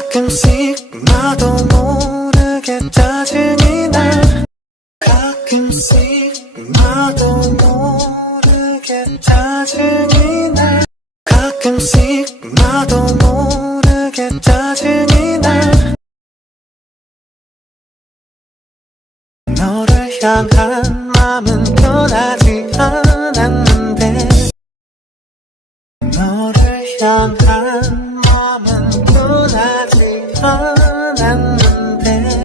가끔씩 나도 모르게 짜증이 나. 가끔씩 나도 모르게 짜증이 나. 가끔씩 나도 모르게 짜증이 나. 너를 향한 마음은 변하지 않았는데, 너를 향한 마음은 변하지 않았는데,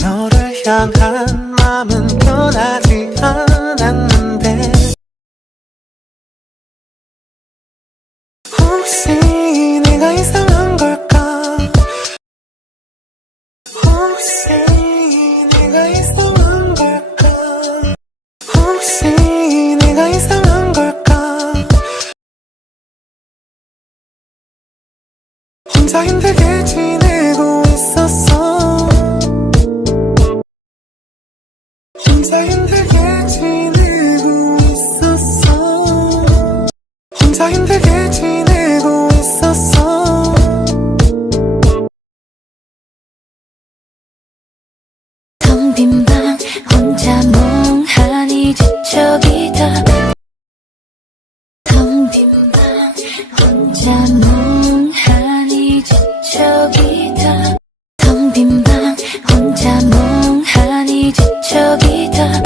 너를 향한 마음은 변하지 않았는데, 혹시 내가 이상한 걸까? 혹시 내가 이상한 걸까? 혹시 내가 이상한 걸까? 혼자 힘들게 지내고 있었어. 혼자 힘들게 지내고 있었어. 혼자 힘들게 지내고 있었어. 텅 빈 방 혼자 멍하니 뒤척이다. 텅 빈 방 혼자 멍하니 뒤척이다. 텅 빈 방 혼자 멍하니 뒤척이다.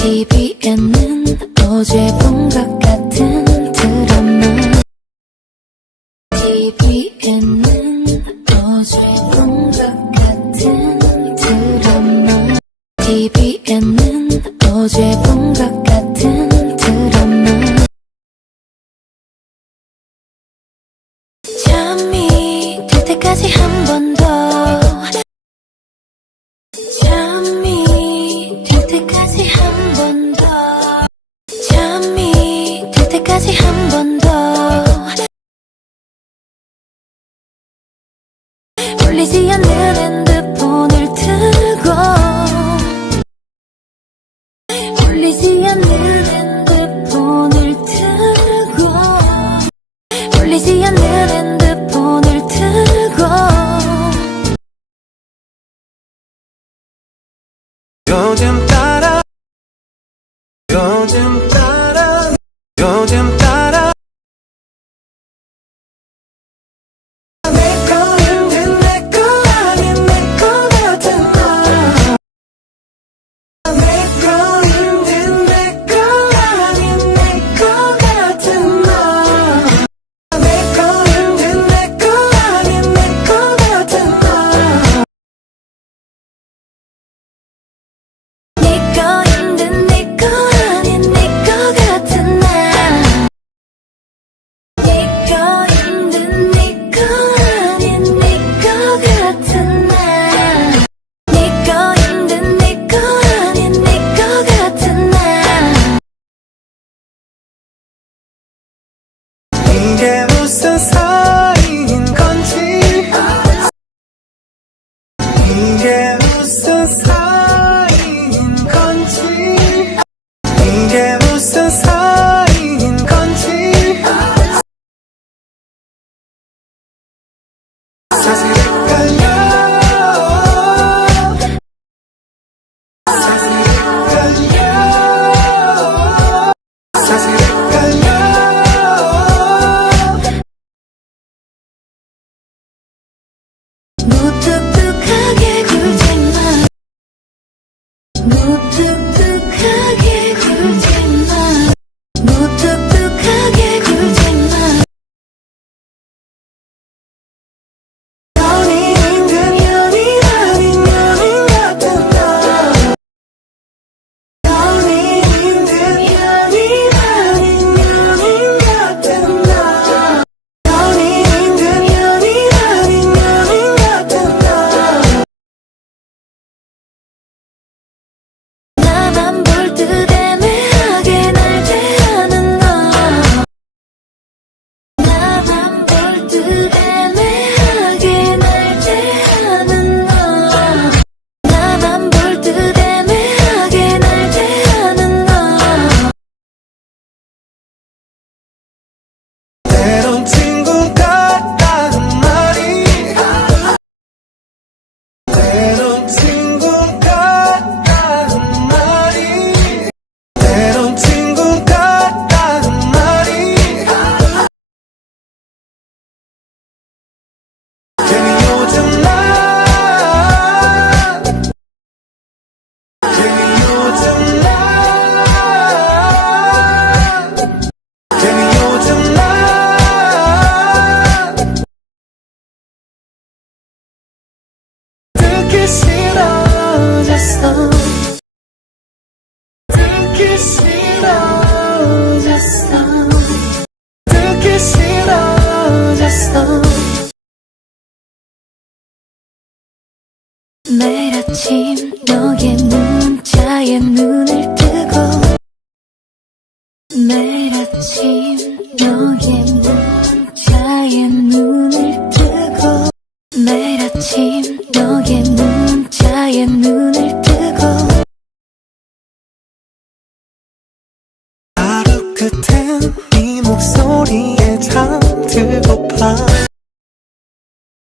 TV에는 어제 본 것 같은 드라마. TV에는 어제 본 것 같은 드라마. TV에는 어제 본 것 같은 드라마. 잠이 들 때까지 한 번 더. 잠이 들 때까지 한 번 더. 잠이 들 때까지 한 번 더. 울리지 않는 핸드폰을 틀고. 울리지 않는 핸드폰을 틀고. 울리지 않는 핸드폰을 틀고. 요즘 따라, 요즘 따라, 요즘 따라. 내 거는 내 거 아닌 내 거 같은 나. 내 거는 내 거 아닌 내 거 같은 나. 내 거는 내 거 아닌 내 거 같은 나. 네 거 힘든 내 거 아닌 내 거 같은 나. 네 거 힘든 내 거 아닌 내 거 같은 나. 네 거 힘든 내 거 아닌 내 거 같은 나. 이게 무슨 사이인 건지, 이게 무슨 사이인 건지, 이게 무슨 사이인 건지. 사실 헷갈려, 사실 헷갈려, 사실 헷갈려. 무뚝뚝하게 굴 싫어졌어 듣기 싫어졌어 듣기 싫어졌어 매일 아침 너의 문자에 눈을 뜨고 매일 아침 너의 문자에 눈을 뜨고 매일 아침 너의 문자에 눈을 뜨고 하루 끝엔 네 목소리에 잠들고파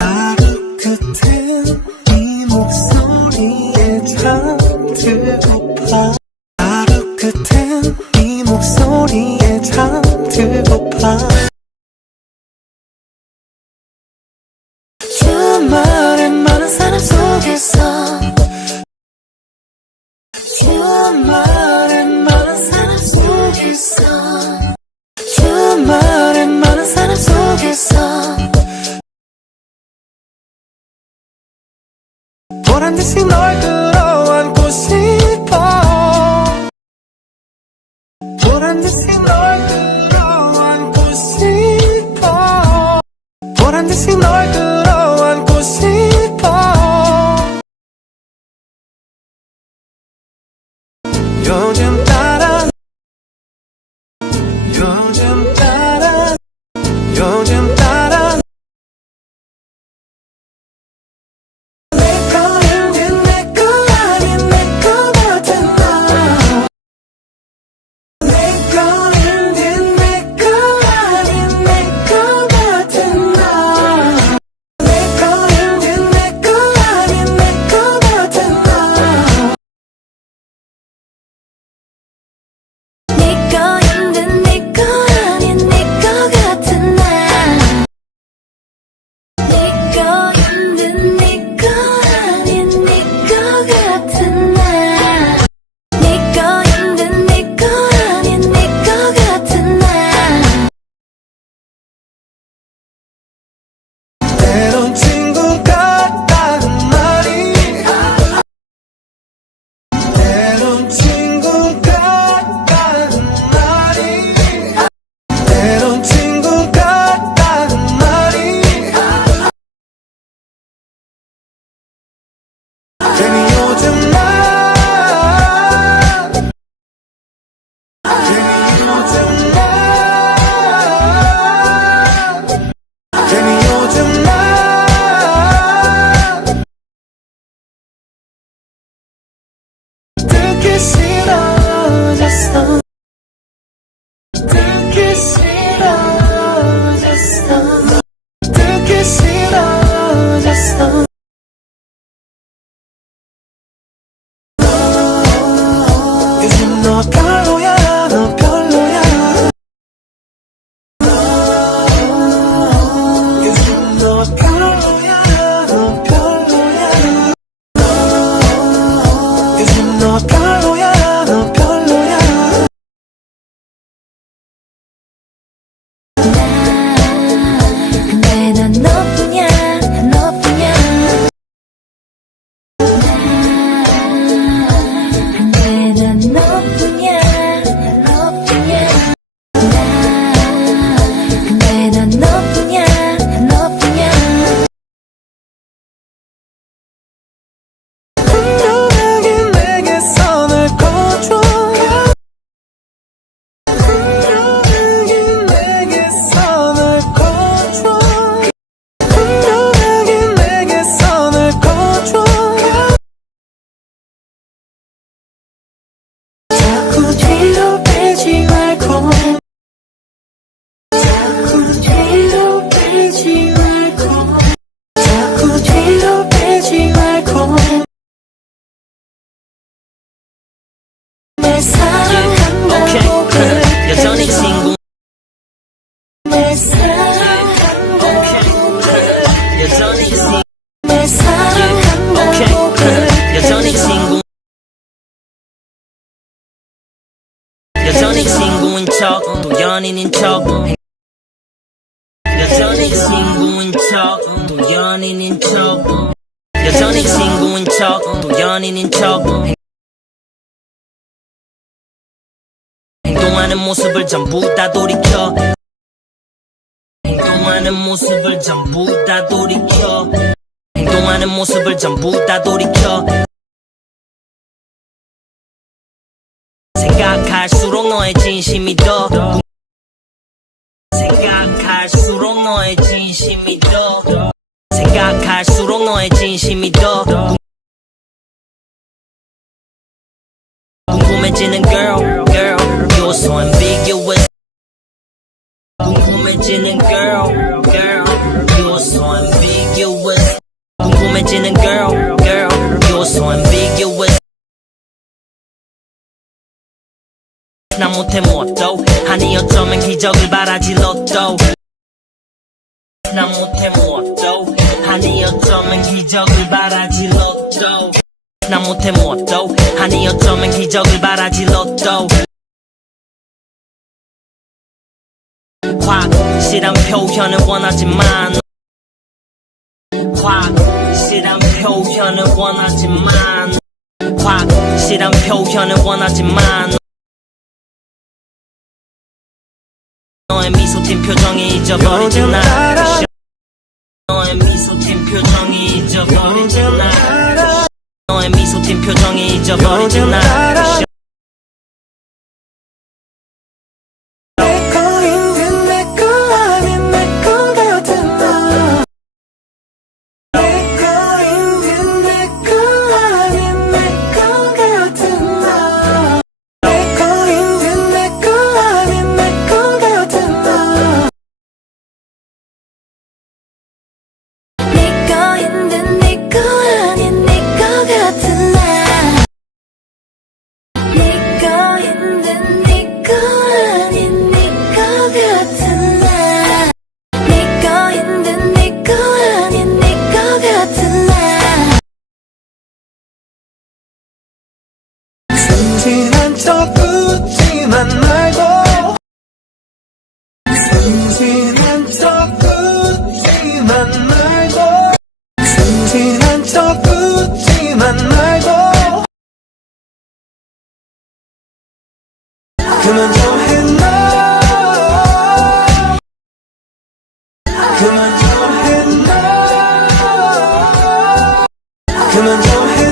하루 끝엔 네 목소리에 잠들고파 하루 끝엔 네 목소리에 잠들고파 주말엔 많은 사람 속에서 주말엔 많은 사람 속에서 주말엔 많은 사람 속에서 보란듯이 널 끌어안고 싶어 보란듯이 널 끌어안고 싶어 보란듯이 널 끌어안고 싶어 요즘 따라 요즘 따라 요즘 따라 내거 힘든 내거 아닌 내거 같은 나 내거 힘든 내거 아닌 내거 같은 나 내거 힘든 내거 아닌 내거 같은 나 네거 힘든 네거 아닌 네거 같은 나 네거 힘든 네거 아닌 네거 같은 나 네거 힘든 네거 아닌 네거 같은 나 때론 친구 같다는 말이 때론 친구 같다는 말이 때론 친구 같다는 말이 괜히 요즘 나 괜히 요즘 나 괜히 요즘 나 듣기 싫어졌어 듣기 싫어졌어 듣기 싫어졌어 요즘 너 별로야 너 별로야 요즘 너 별로야 너 별로야 요즘 너 별로야 너 별로야 근데 난 너뿐이야 너뿐이야 근데 난 너뿐이야 너뿐이야 근데 난 너뿐이야 너뿐이야 분명하게 내게 선을 꺼줘 분명하게 내게 선을 꺼줘 분명하게 내게 선을 꺼줘 자꾸 뒤로 빼지 말고 자꾸 뒤로 빼지 말고 자꾸 뒤로 빼지 말고 날 사랑한다고 그래 여전히 친구 날 사랑한다고 그래 여전히 날 사랑한다고 그래 여전히 친구 여전히 친구인 척또 연인인 척 여전히 친구인 척또 연인인 척 여전히 친구인 행동인 척 또 연인인 척 행동하는 모습을 전부 다 돌이켜 행동하는 모습을 전부 다 돌이켜 행동하는 모습을 전부 다 돌이켜 생각할수록 너의 진심이 더 생각할수록 너의 진심이 더 생각할수록 너의 진심이 더 궁금해지는 girl you're so ambiguous 궁금해지는 girl you're so ambiguous 궁금해지는 girl you're so ambiguous 난 못해 무엇도 아니 어쩌면 기적을 바라지 로또 난 못해 무엇도 아니 어쩌면 기적을 바라지 로또 난 못해 무엇도 아니 어쩌면 기적을 바라지 로또 확실한 표현을 원하지만 확실한 표현을 원하지만 확실한 표현을 원하지만 너의 미소 띈 표정이 잊어버리지 나 너의 미소 띈 표정이 잊어버리지 나 너의 미소 띈 표정이 잊어버리지 나 순진한 척 웃지만 말고 순진한 척 웃지만 말고 순진한 척 웃지만 말고 그만 좀 했나 그만 좀 했나 그만 좀 했나